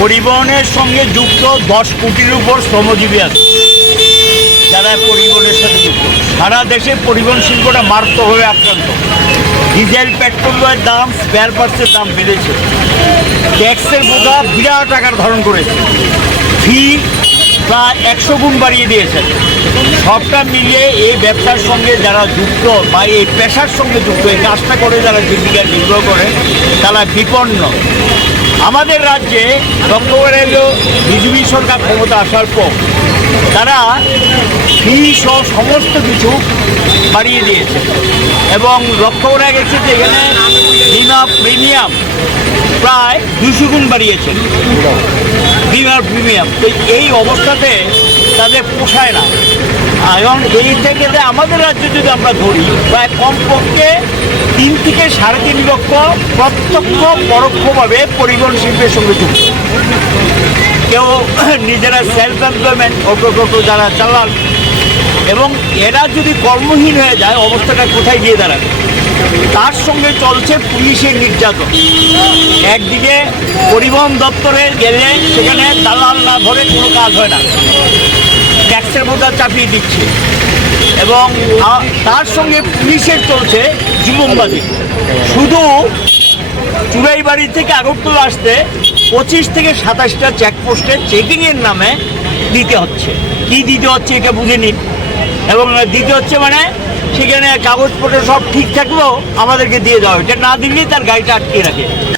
পরিবহনের সঙ্গে যুক্ত দশ কোটির উপর শ্রমজীবী আছে। যারা পরিবহনের সাথে যুক্ত। সারা দেশে পরিবহন শিল্পটা মারাত্মকভাবে আক্রান্ত। ডিজেল, পেট্রোলের দাম স্পেয়ার পার্টসের দাম বেড়েছে। ট্যাক্সের বোঝা বিরাট আকার ধারণ করেছে। ফি প্রায় একশো গুণ বাড়িয়ে দিয়েছেন সবটা মিলিয়ে এই ব্যবসার সঙ্গে যারা যুক্ত বা এই পেশার সঙ্গে যুক্ত, এই কাজটা করে যারা জীবিকা নির্বাহ করে, তারা বিপন্ন। আমাদের রাজ্যে লক্ষ্য এলো বিজেপি সরকার ক্ষমতা আসার পর তারা ফি সহ সমস্ত কিছু বাড়িয়ে দিয়েছে। এবং লক্ষ্য করা গেছে যে এখানে বিমা প্রিমিয়াম প্রায় দুশো গুণ বাড়িয়েছেন বিমার প্রিমিয়াম। তো এই অবস্থাতে তাদের পোষায় না। এখন এই থেকে আমাদের রাজ্যে যদি আমরা ধরি, প্রায় কমপক্ষে তিন থেকে সাড়ে তিন লক্ষ প্রত্যক্ষ, পরোক্ষভাবে পরিবহন শিল্পের সঙ্গে যুক্ত। কেউ নিজেরা সেলফ এমপ্লয়মেন্ট অটো টোটো যারা চালান, এবং এরা যদি কর্মহীন হয়ে যায়, অবস্থাটা কোথায় গিয়ে দাঁড়াবে? তার সঙ্গে চলছে পুলিশের নির্যাতন। একদিকে পরিবহন দপ্তরে গেলে সেখানে ধরে কোনো কাজ হয় না। ট্যাক্সের বোঝা চাপিয়ে দিচ্ছে। এবং তার সঙ্গে পুলিশের চলছে জুলুমবাজি। শুধু চুরাই চুড়াইবাড়ি থেকে আগরতলা আসতে পঁচিশ থেকে সাতাশটা চেকপোস্টে চেকিংয়ের নামে দিতে হচ্ছে। কি দিতে হচ্ছে এটা বুঝে নিন। এবং দিতে হচ্ছে মানে সেখানে কাগজপত্র সব ঠিক থাকলেও আমাদেরকে দিয়ে দেওয়া। এটা না দিলেই তার গাড়িটা আটকে রাখে।